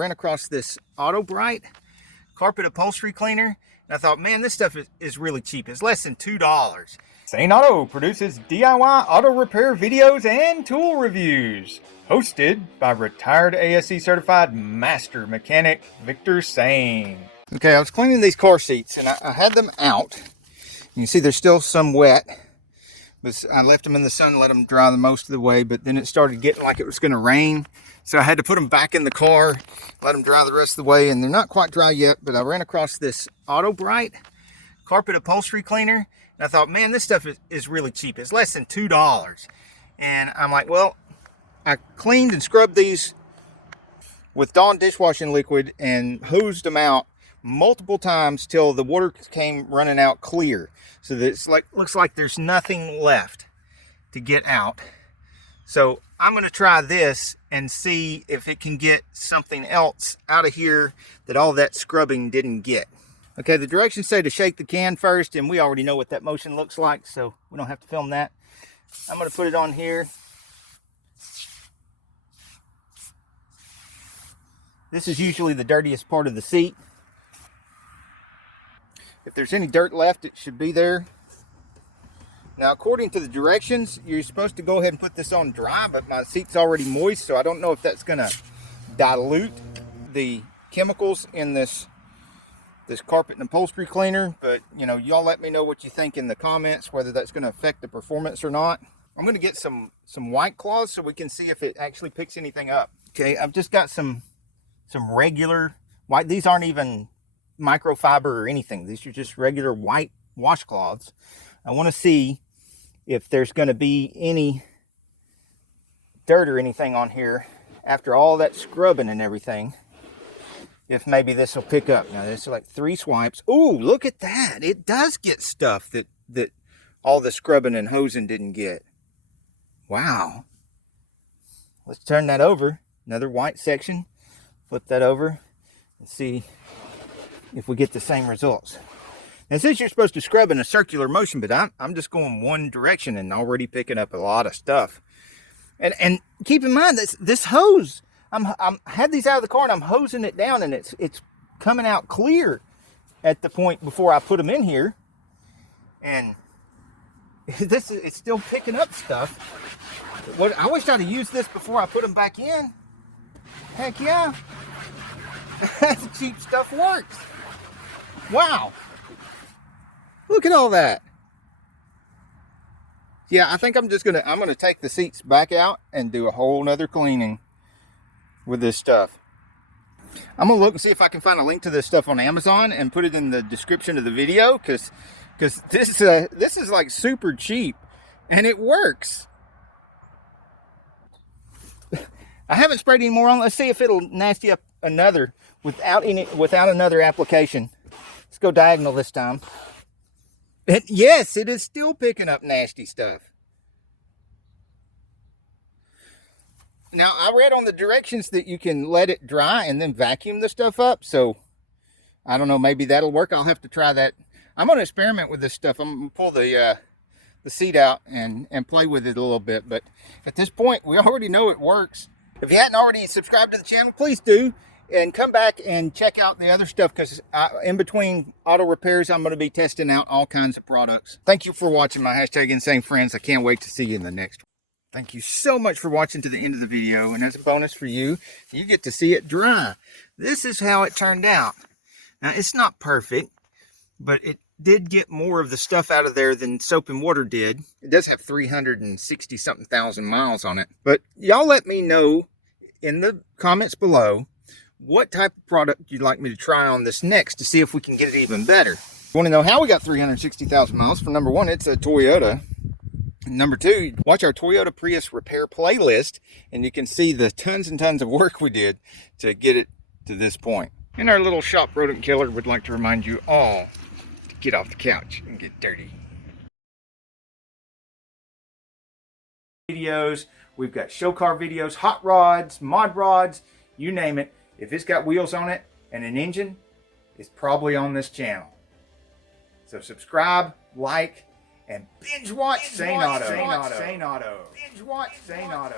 ran across this Auto Bright carpet upholstery cleaner. And I thought, man, this stuff is really cheap. It's less than $2. Saneauto produces DIY auto repair videos and tool reviews. Hosted by retired ASE certified master mechanic Victor Sane. Okay, I was cleaning these car seats and I had them out. You can see there's still some wet. But I left them in the sun, let them dry the most of the way, but then it started getting like it was going to rain. So I had to put them back in the car, let them dry the rest of the way, and they're not quite dry yet, but I ran across this Auto Bright carpet upholstery cleaner, and I thought, man, this stuff is really cheap. It's less than $2. And I'm like, well, I cleaned and scrubbed these with Dawn dishwashing liquid and hosed them out multiple times till the water came running out clear. So that it's like, looks like there's nothing left to get out. So I'm going to try this and see if it can get something else out of here that all that scrubbing didn't get. Okay, the directions say to shake the can first, and we already know what that motion looks like, so we don't have to film that. I'm going to put it on here. This is usually the dirtiest part of the seat. If there's any dirt left, it should be there. Now, according to the directions, you're supposed to go ahead and put this on dry, but my seat's already moist, so I don't know if that's going to dilute the chemicals in this carpet and upholstery cleaner. But, you know, y'all let me know what you think in the comments, whether that's going to affect the performance or not. I'm going to get some white cloths so we can see if it actually picks anything up. Okay, I've just got some regular white. These aren't even microfiber or anything. These are just regular white washcloths. I want to see if there's going to be any dirt or anything on here after all that scrubbing and everything, if maybe this will pick up. Now there's like 3 swipes. Ooh, look at that. It does get stuff that all the scrubbing and hosing didn't get. Wow. Let's turn that over. Another white section. Flip that over and see if we get the same results. Now, since you're supposed to scrub in a circular motion, but I'm just going one direction and already picking up a lot of stuff. And keep in mind, this hose, I had these out of the car and I'm hosing it down, and it's coming out clear at the point before I put them in here. And it's still picking up stuff. I wish I'd have used this before I put them back in. Heck yeah. The cheap stuff works. Wow. Look at all that. Yeah, I think I'm gonna take the seats back out and do a whole nother cleaning with this stuff. I'm gonna look and see if I can find a link to this stuff on Amazon and put it in the description of the video, because this is like super cheap and it works. I haven't sprayed any more on. Let's see if it'll nasty up another without another application. Let's go diagonal this time. And yes, it is still picking up nasty stuff. Now, I read on the directions that you can let it dry and then vacuum the stuff up. So, I don't know, maybe that'll work. I'll have to try that. I'm going to experiment with this stuff. I'm going to pull the seat out and play with it a little bit. But at this point, we already know it works. If you hadn't already subscribed to the channel, please do. And come back and check out the other stuff, because in between auto repairs, I'm going to be testing out all kinds of products. Thank you for watching my #InsaneFriends. I can't wait to see you in the next one. Thank you so much for watching to the end of the video. And as a bonus for you, you get to see it dry. This is how it turned out. Now, it's not perfect, but it did get more of the stuff out of there than soap and water did. It does have 360-something thousand miles on it. But y'all let me know in the comments below what type of product you'd like me to try on this next to see if we can get it even better. You want to know how we got 360,000 miles? For number one, it's a Toyota. Number two, watch our Toyota Prius repair playlist, and you can see the tons and tons of work we did to get it to this point. And our little shop rodent killer would like to remind you all to get off the couch and get dirty. Videos, we've got show car videos, hot rods, mod rods, you name it. If it's got wheels on it and an engine, it's probably on this channel. So subscribe, like, and binge watch Saneauto. Binge watch Saneauto.